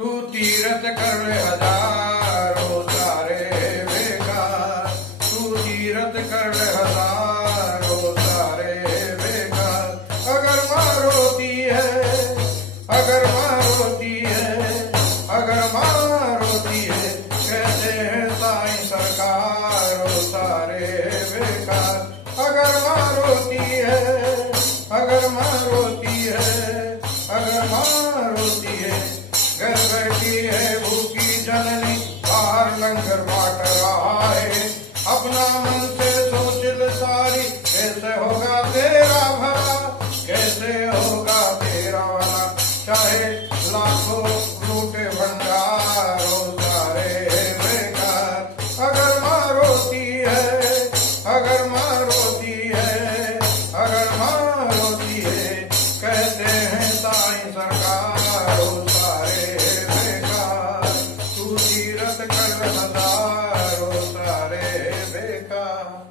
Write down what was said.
तू तीरथ कर हजारों सारे बेकार, तू तीरथ कर हजारों सारे बेकार। अगर माँ रोती है, अगर माँ रोती है, अगर माँ रोती है, कहते हैं साईं सरकार ओ सारे बेकार। अगर माँ रोती है, अगर माँ रोती है, अगर माँ रोती है, घर बैठी है भूखी जननी, बाहर लंगर बांट रहा है। अपना मन से सोच ले सारी, कैसे होगा तेरा भला, कैसे होगा तेरा भला। चाहे लाखों लूटे भंडारों सारे बेकार। अगर माँ रोती है, अगर माँ रोती है, अगर माँ रोती है, कहते हैं साईं सरकार ओ सारे बेकार। तू तीरथ कर हजारों सारे बेकार।